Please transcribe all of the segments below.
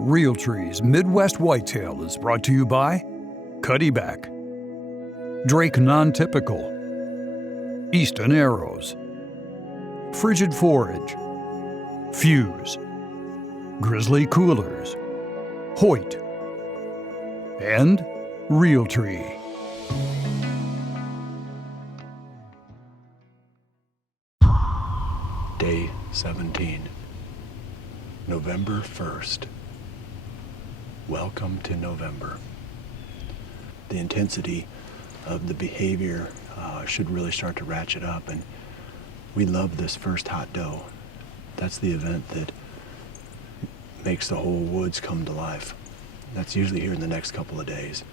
Realtree's Midwest Whitetail is brought to you by Cuddyback, Drake Non-Typical, Easton Arrows, Frigid Forage, Fuse, Grizzly Coolers, Hoyt, and Realtree. Day 17, November 1st. Welcome to November. The intensity of the behavior should really start to ratchet up, and we love this first hot doe. That's the event that makes the whole woods come to life. That's usually here in the next couple of days.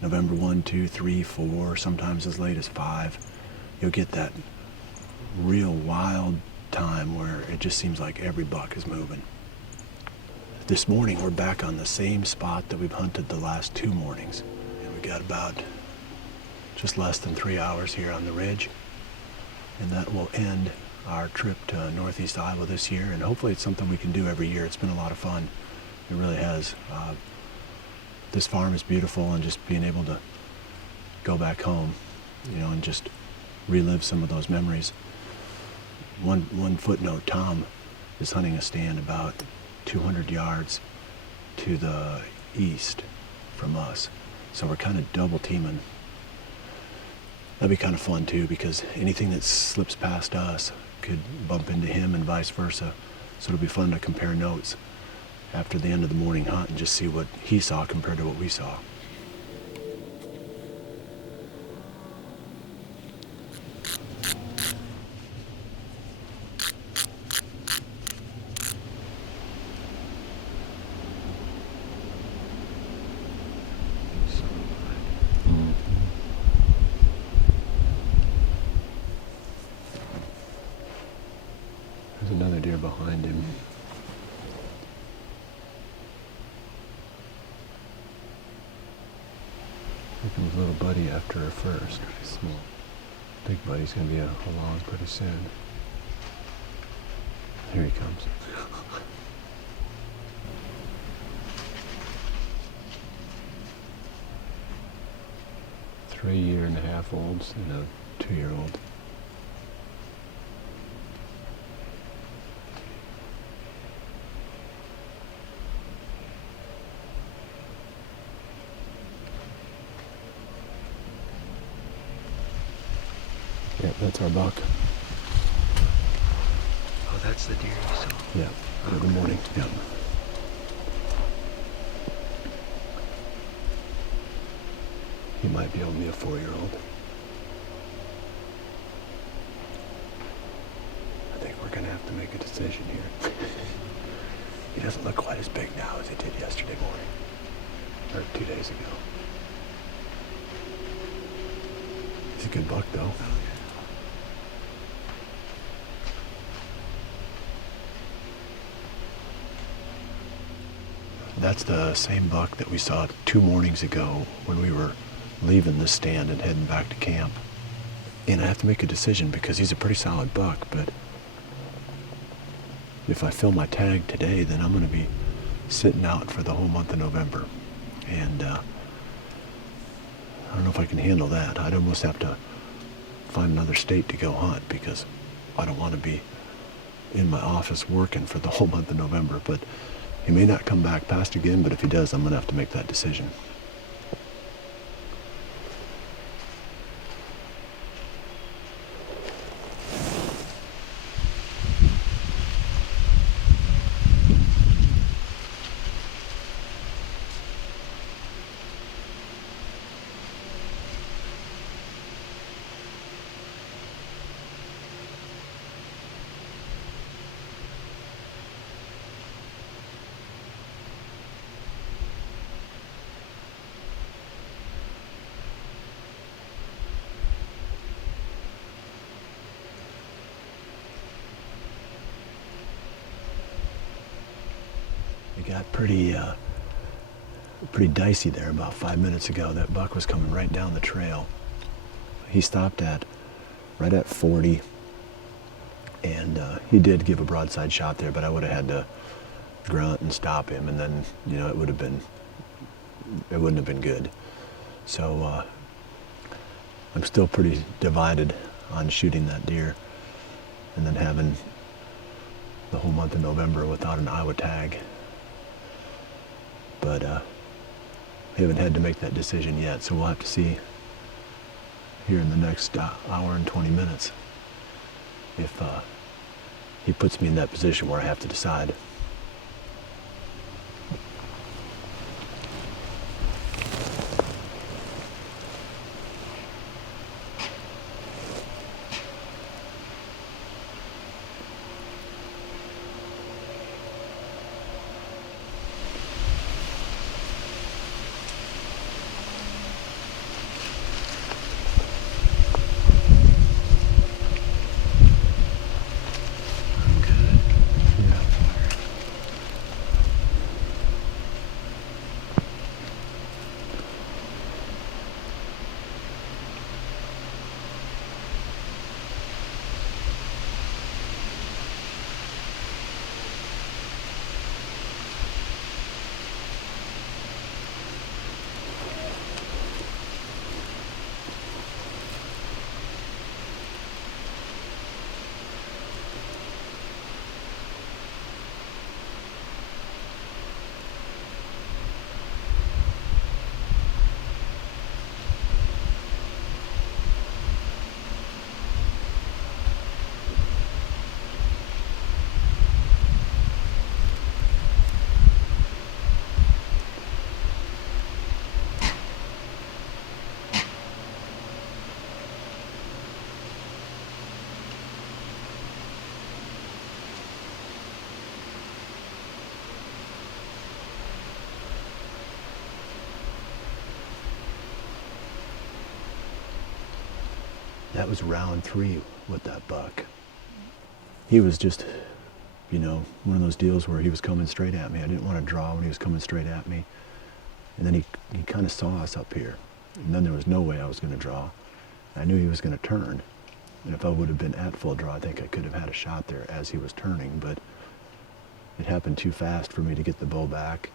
November 1, 2, 3, 4, sometimes as late as 5. You'll get that real wild time where it just seems like every buck is moving. This morning we're back on the same spot that we've hunted the last 2 mornings, and we got about just less than 3 hours here on the ridge, and that will end our trip to Northeast Iowa this year, and hopefully it's something we can do every year. It's been a lot of fun. It really has. This farm is beautiful, and just being able to go back home, and just relive some of those memories. One footnote, Tom is hunting a stand about 200 yards to the east from us. So we're kind of double teaming. That'd be kind of fun too, because anything that slips past us could bump into him and vice versa. So it'll be fun to compare notes after the end of the morning hunt and just see what he saw compared to what we saw. There's another deer behind him. Here comes little buddy after her first. Small. Big buddy's gonna be along pretty soon. Here he comes. 3.5-year-olds and a 2-year-old. Yep, that's our buck. Oh, that's the deer you saw? Yeah, good morning. Yep. He might be only a 4-year-old. I think we're gonna have to make a decision here. He doesn't look quite as big now as he did yesterday morning, or 2 days ago. He's a good buck though. That's the same buck that we saw 2 mornings ago when we were leaving this stand and heading back to camp. And I have to make a decision because he's a pretty solid buck, but if I fill my tag today, then I'm going to be sitting out for the whole month of November. And I don't know if I can handle that. I'd almost have to find another state to go hunt because I don't want to be in my office working for the whole month of November. But he may not come back past again, but if he does, I'm going to have to make that decision. It got pretty dicey there about 5 minutes ago. That buck was coming right down the trail. He stopped right at 40, and he did give a broadside shot there, but I would have had to grunt and stop him, and then, you know, it wouldn't have been good. So I'm still pretty divided on shooting that deer and then having the whole month of November without an Iowa tag. But I haven't had to make that decision yet, so we'll have to see here in the next hour and 20 minutes if he puts me in that position where I have to decide. That was round 3 with that buck. He was just, you know, one of those deals where he was coming straight at me. I didn't want to draw when he was coming straight at me. And then he kind of saw us up here. And then there was no way I was going to draw. I knew he was going to turn. And if I would have been at full draw, I think I could have had a shot there as he was turning. But it happened too fast for me to get the bow back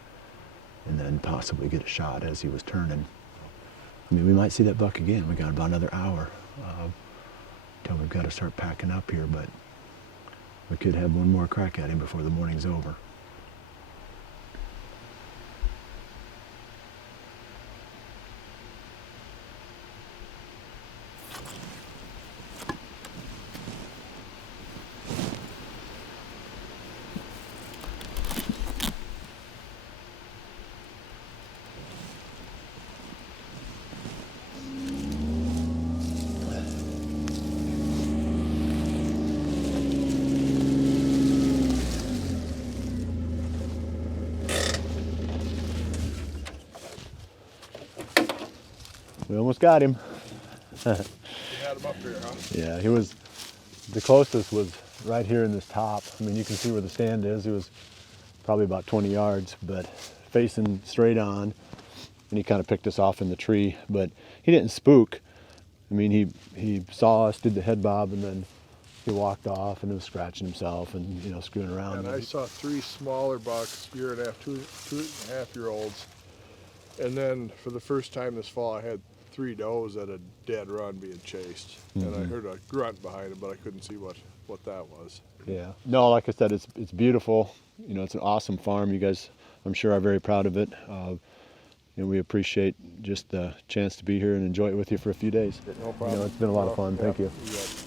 and then possibly get a shot as he was turning. I mean, we might see that buck again. We got about another hour till we've got to start packing up here, but we could have one more crack at him before the morning's over. We almost got him. You had him up here, huh? Yeah, he was, the closest was right here in this top. I mean, you can see where the stand is. He was probably about 20 yards, but facing straight on. And he kind of picked us off in the tree, but he didn't spook. I mean, he saw us, did the head bob, and then he walked off and was scratching himself and, you know, screwing around. And I saw 3 smaller bucks, year and a half, 2.5-year-olds. And then for the first time this fall, I had 3 does at a dead run being chased. And I heard a grunt behind it, but I couldn't see what that was. Yeah. No, like I said, it's beautiful. You know, it's an awesome farm. You guys, I'm sure, are very proud of it. And we appreciate just the chance to be here and enjoy it with you for a few days. No problem. You know, it's been a lot of fun. Thank you. You bet.